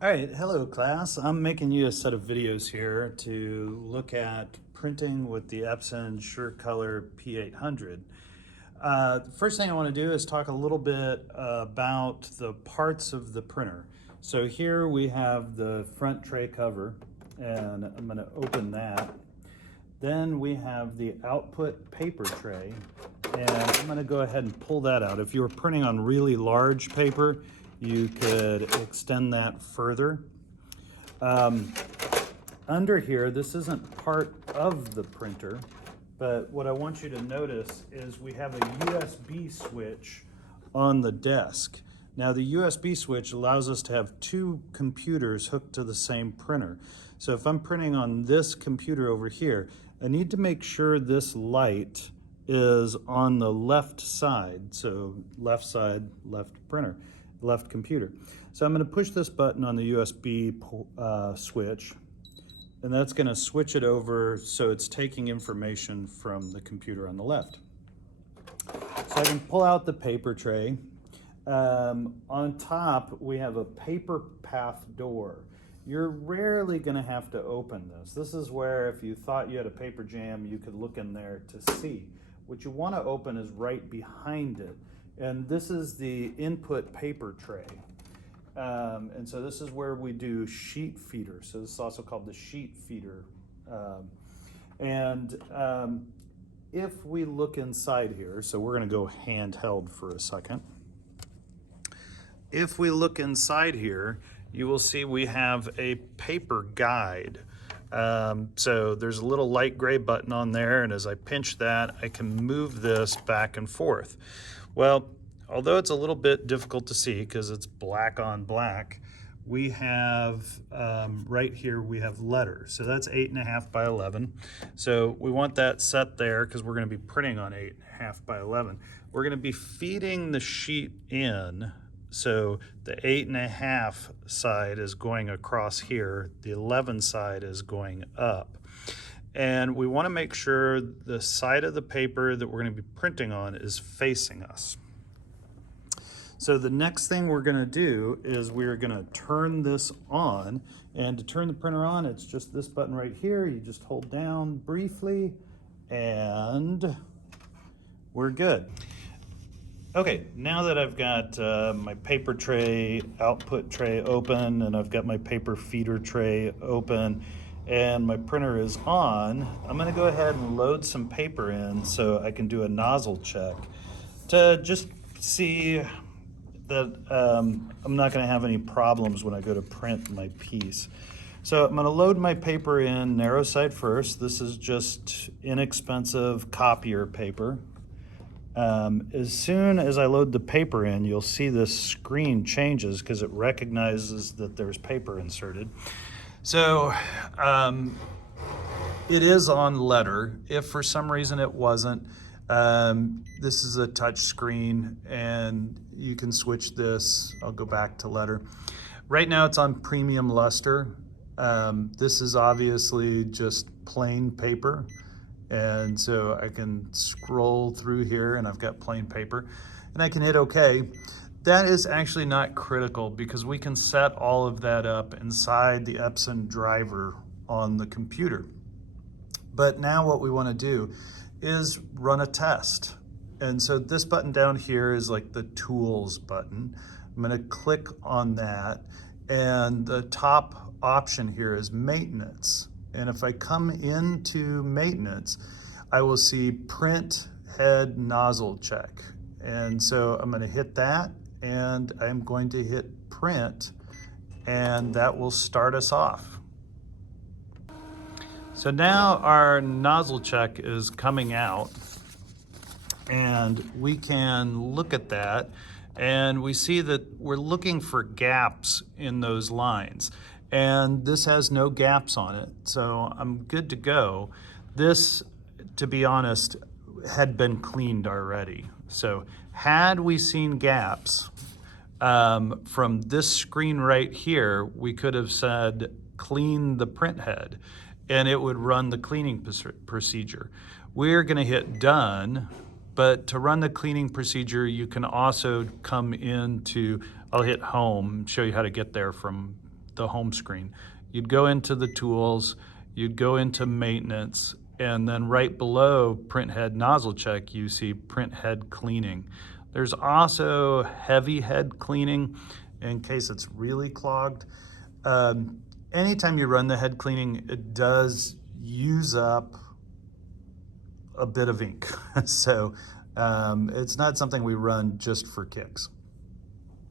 All right, hello class. I'm making you a set of videos here to look at printing with the Epson SureColor P800. The first thing I want to do is talk a little bit about the parts of the printer. So here we have the front tray cover, and I'm going to open that. Then we have the output paper tray, and I'm going to go ahead and pull that out. If you were printing on really large paper, you could extend that further. Under here, this isn't part of the printer, but what I want you to notice is we have a USB switch on the desk. Now the USB switch allows us to have two computers hooked to the same printer. So if I'm printing on this computer over here, I need to make sure this light is on the left side. So left side, left printer, left computer. So I'm going to push this button on the USB switch, and that's going to switch it over so it's taking information from the computer on the left. So I can pull out the paper tray. On top, we have a paper path door. You're rarely going to have to open this. This is where if you thought you had a paper jam, you could look in there to see. What you want to open is right behind it. And this is the input paper tray. And so this is where we do sheet feeder. So this is also called the sheet feeder. If we look inside here, so we're going to go handheld for a second. If we look inside here, you will see we have a paper guide. So there's a little light gray button on there, and as I pinch that, I can move this back and forth. Well, although it's a little bit difficult to see because it's black on black, we have right here, we have letters. So that's 8.5 by 11. So we want that set there because we're going to be printing on 8.5 by 11. We're going to be feeding the sheet in. So the 8.5 side is going across here. The 11 side is going up. And we want to make sure the side of the paper that we're going to be printing on is facing us. So the next thing we're going to do is we're going to turn this on. And to turn the printer on, it's just this button right here. You just hold down briefly and we're good. Okay, now that I've got my paper tray, output tray open, and I've got my paper feeder tray open, and my printer is on, I'm going to go ahead and load some paper in so I can do a nozzle check to just see that I'm not going to have any problems when I go to print my piece. So I'm going to load my paper in narrow side first. This is just inexpensive copier paper. As soon as I load the paper in, you'll see this screen changes because it recognizes that there's paper inserted. So it is on letter. If for some reason it wasn't, this is a touch screen and you can switch this. I'll go back to letter. Right now it's on premium luster. This is obviously just plain paper. And so I can scroll through here and I've got plain paper and I can hit OK. That is actually not critical because we can set all of that up inside the Epson driver on the computer. But now what we want to do is run a test. And so this button down here is like the tools button. I'm going to click on that and the top option here is maintenance. And if I come into maintenance, I will see print head nozzle check. And so I'm going to hit that and I'm going to hit print and that will start us off. So now our nozzle check is coming out and we can look at that and we see that we're looking for gaps in those lines. And this has no gaps on it, so I'm good to go. This, to be honest, had been cleaned already. So had we seen gaps from this screen right here, we could have said clean the print head and it would run the cleaning procedure. We're gonna hit done, but to run the cleaning procedure, you can also come into, I'll hit home, show you how to get there from the home screen. You'd go into the tools, you'd go into maintenance, and then right below print head nozzle check, you see print head cleaning. There's also heavy head cleaning in case it's really clogged. Anytime you run the head cleaning, it does use up a bit of ink. So it's not something we run just for kicks.